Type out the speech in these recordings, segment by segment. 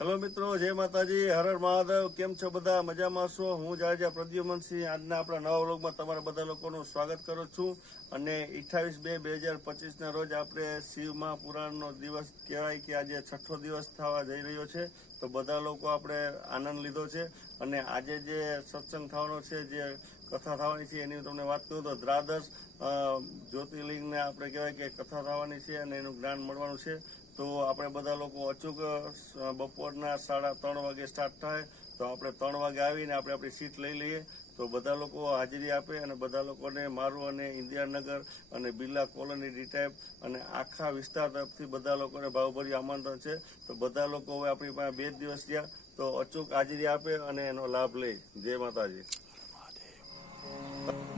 Hello મિત્રો, જય માતાજી. હર હર મહાદેવ. કેમ છો બધા? મજામાં છો? હું જાડેજા પ્રદ્યુમનસિંહ. આજના આપણા નવા વ્લોગમાં તમારા બધા લોકોનું સ્વાગત કરું છું. અને અઠ્ઠાવીસ બે બે હજાર પચીસના રોજ આપણે શિવમાં પુરાણનો દિવસ કહેવાય કે આજે છઠ્ઠો દિવસ થવા જઈ રહ્યો છે. તો બધા લોકો આપણે આનંદ લીધો છે. અને આજે જે સત્સંગ થવાનો છે, જે કથા થવાની છે, એની તમને વાત કરું તો દ્રાદશ જ્યોતિર્લિંગને આપણે કહેવાય કે કથા થવાની છે અને એનું જ્ઞાન મળવાનું છે. તો આપણે બધા લોકો અચૂક બપોરના સાડા ત્રણ વાગે સ્ટાર્ટ થાય. તો આપણે ત્રણ વાગે આવીને આપણે આપણી સીટ લઈ લઈએ. તો બધા લોકો હાજરી આપે અને બધા લોકોને મારું અને ઇન્દિરાનગર અને બિરલા કોલોની ડીટાઈપ અને આખા વિસ્તાર તરફથી બધા લોકોને ભાવભર્યું આમંત્રણ છે. તો બધા લોકો હવે આપણી પાસે બે દિવસ ગયા તો અચૂક હાજરી આપે અને એનો લાભ લે. જય માતાજી.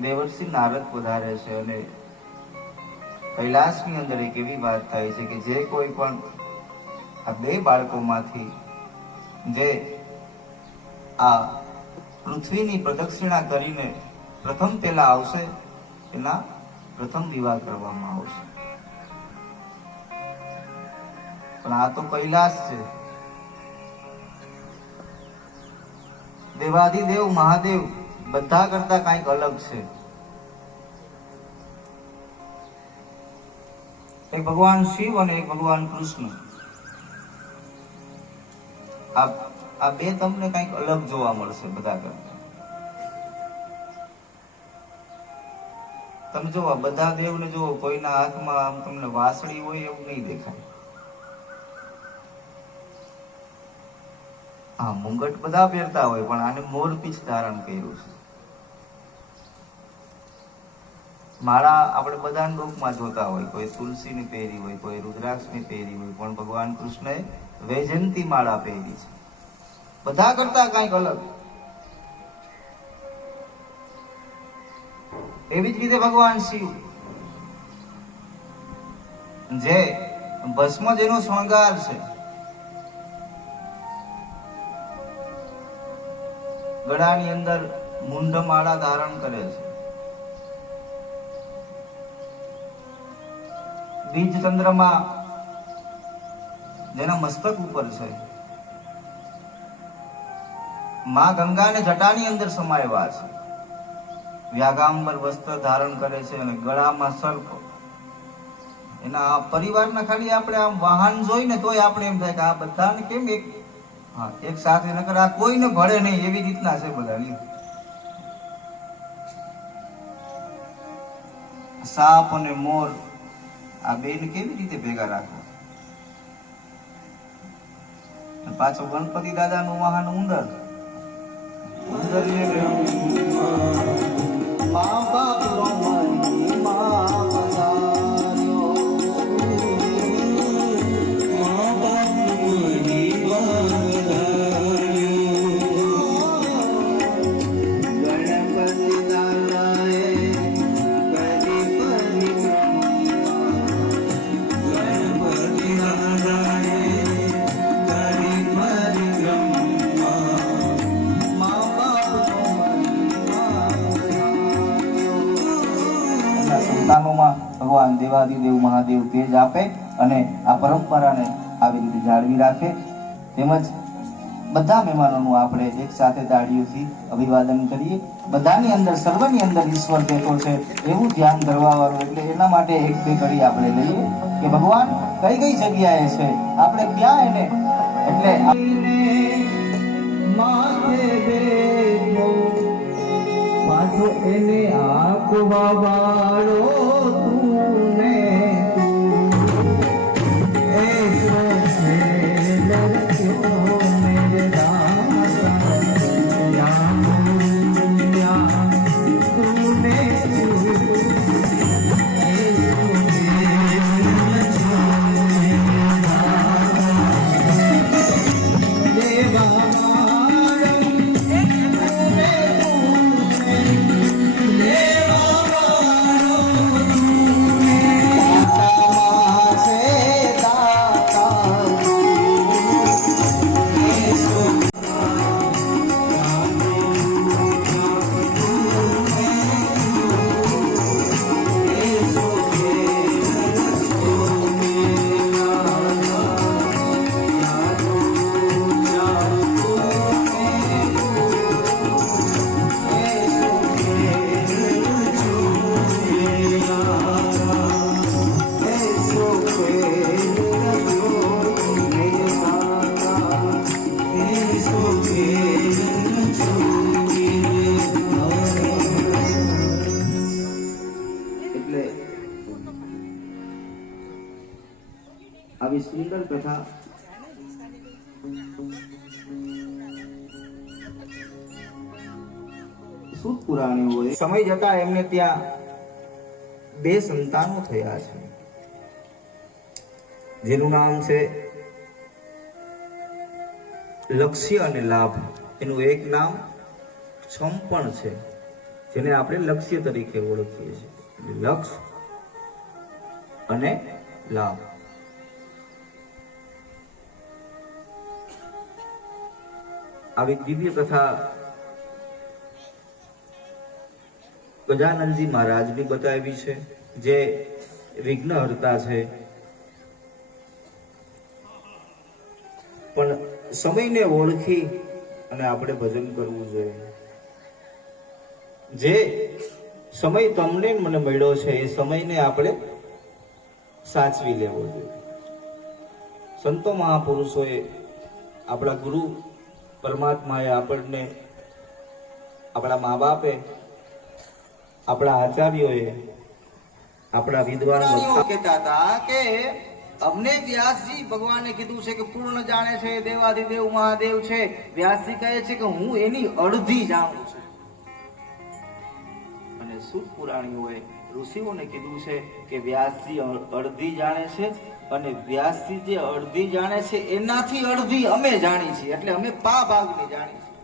દેવર્ષિ નારદ પધારે છે અને કૈલાસની અંદર એક એવી વાત થાય છે કે જે કોઈ પણ આ બે બાળકોમાંથી જે આ પૃથ્વીની પ્રદક્ષિણા કરીને પ્રથમ પેલા આવશે, એના પ્રથમ વિવાહ કરવામાં આવશે. પણ આ તો કૈલાસ છે. દેવાધિદેવ મહાદેવ, બધા કરતા કંઈક અલગ છે. એક ભગવાન શિવ અને એક ભગવાન કૃષ્ણ. આ બે તમને કંઈક અલગ જોવા મળશે બધા કરતા. તમે જો બધા દેવને જો કોઈના હાથમાં આમ તમને વાસળી હોય એવું નહીં દેખાય. હા મુંગટ બધા પહેરતા હોય, પણ આને મોરપીચ ધારણ કર્યું છે. માળા આપણે બધા રૂપમાં જોતા હોય, કોઈ તુલસીની પહેરી હોય, કોઈ રુદ્રાક્ષની પહેરી હોય, પણ ભગવાન કૃષ્ણએ વૈજયંતી માળા પહેરી છે. બધા કરતા કાંઈક અલગ. એવી જ રીતે ભગવાન શિવ. જે ભસ્મ જેનો શણગાર છે. ગળાની અંદર મુંડ માળા ધારણ કરે છે. બીજ ચંદ્રમાં જેના મસ્તક ઉપર છે. માં ગંગાને જટાની અંદર સમાયેલા છે. વ્યાગાંબર વસ્ત્ર ધારણ કરે છે અને ગળામાં સર્પ એના પરિવારના ખાલી આપણે આમ વાહન જોઈને તોય આપણે એમ થાય કે આ બધાને કેમ એક હા, એક સાથે નકર આ કોઈને ભળે નહીં એવી રીતના છે બધા. સાપ અને મોર આ બેને કેવી રીતે ભેગા રાખવા? પાછો ગણપતિ દાદા નું વાહન ઉંદર. ઉંદર લઈને ભગવાન દેવાદિદેવ મહાદેવ તેજ આપે અને આ પરંપરાને આવી રીતે જાળવી રાખે. તેમજ બધા મહેમાનોનું આપણે એક સાથે તાળીઓથી અભિવાદન કરીએ. બધાની અંદર, સર્વની અંદર ઈશ્વર બેઠો છે, એવું ધ્યાન ધરવા વાળું એટલે એના માટે એક બે ઘડી આપણે લઈએ કે ભગવાન કઈ કઈ જગ્યાએ છે? આપણે ક્યાં એને? એટલે માથે વાળો તું આવી પુરાણી હોય. સમય જતા એમને ત્યાં બે સંતાનો થયા છે. જેનું નામ છે લક્ષ્ય અને લાભ, એનું એક નામ છંપણ છે, જેને આપણે લક્ષ્ય તરીકે ઓળખીએ છીએ. લક્ષ અને લાભ. આવી દિવ્ય કથા ગજાનંદજી મહારાજની બતાવી છે, જે વિઘ્નહર્તા છે. સમયને ઓળખી અને આપણે ભજન કરવું જોઈએ. જે સમય તમને મને મળ્યો છે, એ સમયને આપણે સાચવી લેવો જોઈએ. સંતો મહાપુરુષોએ આપણા ગુરુ પરમાત્માએ આપણને આપણા મા બાપે આપણા આચાર્યોએ, આપણા વિદ્વાનો કહેતા હતા કે અમને વ્યાસજી ભગવાને કીધું છે કે પૂર્ણ જાણે છે, દેવાધિદેવ, મહાદેવ છે. વ્યાસજી કહે છે કે હું એની અડધી જાણું છું. અને સુત પુરાણીઓએ ઋષિઓને કીધું છે કે વ્યાસજી અડધી જાણે છે અને વ્યાસજી જે અડધી જાણે છે, એનાથી અડધી અમે જાણી છીએ. એટલે અમે પા ભાગની જાણી છીએ.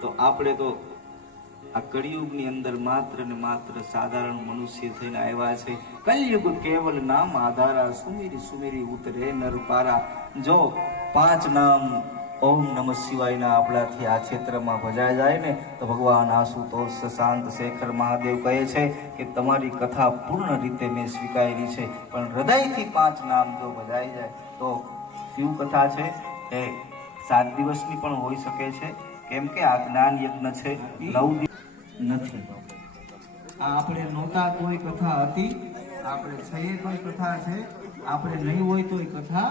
તો આપણે તો આ કળિયુગની અંદર માત્ર ને માત્ર સાધારણ મનુષ્ય થઈને આવ્યા છે. કલયુગ કેવલ નામ આધારા સુમેરી સુમેરી ઉતરે નર પારા જો પાંચ નામ ઓમ નમઃ શિવાયના આપણાથી આ ક્ષેત્રમાં ભજાય જાય ને, તો ભગવાન આશુતોષ શશાંત શેખર મહાદેવ કહે છે કે તમારી કથા પૂર્ણ રીતે મેં સ્વીકારી છે, પણ હૃદયથી પાંચ નામ જો ભજાઈ જાય, તો શિવ કથા છે? એ સાત દિવસની પણ હોઈ શકે છે. કેમ કે આ જ્ઞાન યજ્ઞ છે. નવ નથી આ આપણે નહોતા કોઈ કથા હતી આપણે છઈએ કોઈ કથા છે આપણે નહીં હોય તો એ કથા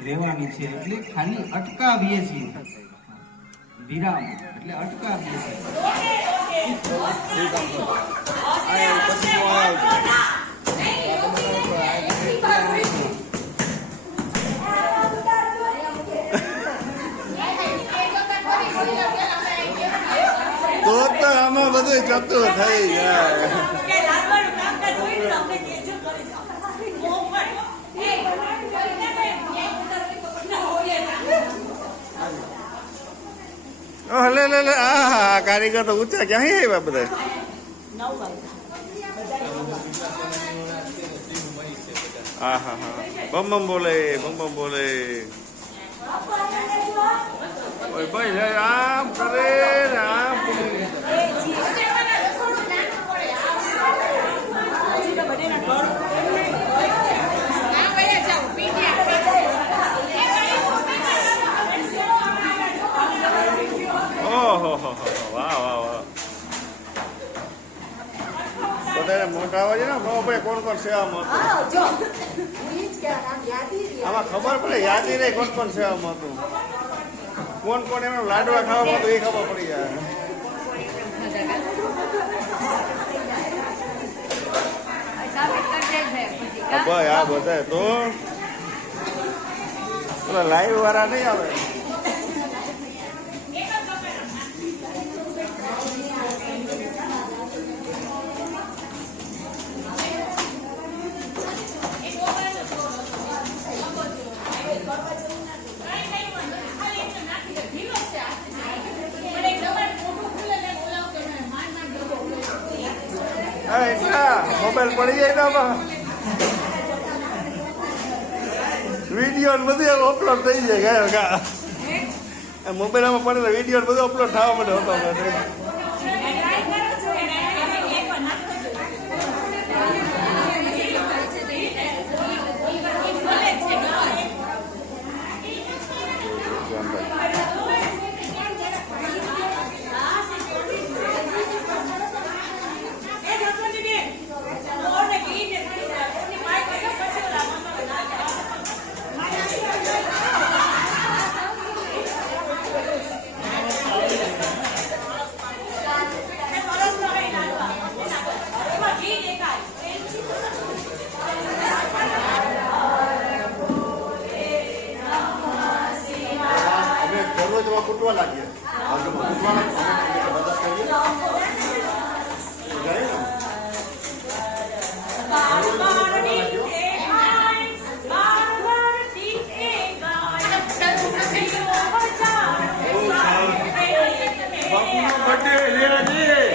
રહેવાની છે એટલે ખાલી અટકાવીએ છીએ વિરામ એટલે અટકાવીએ છીએ તો તો આમાં બધું જતું થઈ જાય. ઓહ, લે લે આ હા કારીગર તો ઊંચા ક્યાં? આવ્યા બધા? હા હા હા. બમ બમ બોલે બમ બમ બોલે. ઓય ભાઈ આમ કરે આમ બધાને મોટા અવાજે ને ભાઈ કોણ કોણ સેવામાં હતું આમાં ખબર પડે, યાદી રહી કોણ કોણ સેવામાં હતું કોણ કોણ એમને લાડવા ખાવામાં હતું એ ખબર પડી જાય આ ભાઈ આ બધા તો લાઈવ વાળા નહીં આવે? મોબાઈલ પડી જાય ને આમાં વીડિયો બધું અપલોડ થઈ જાય ગયા મોબાઈલમાં પડેલા વીડિયો બધું અપલોડ થવા માટે હતો Bapu Patel, Lira Dias.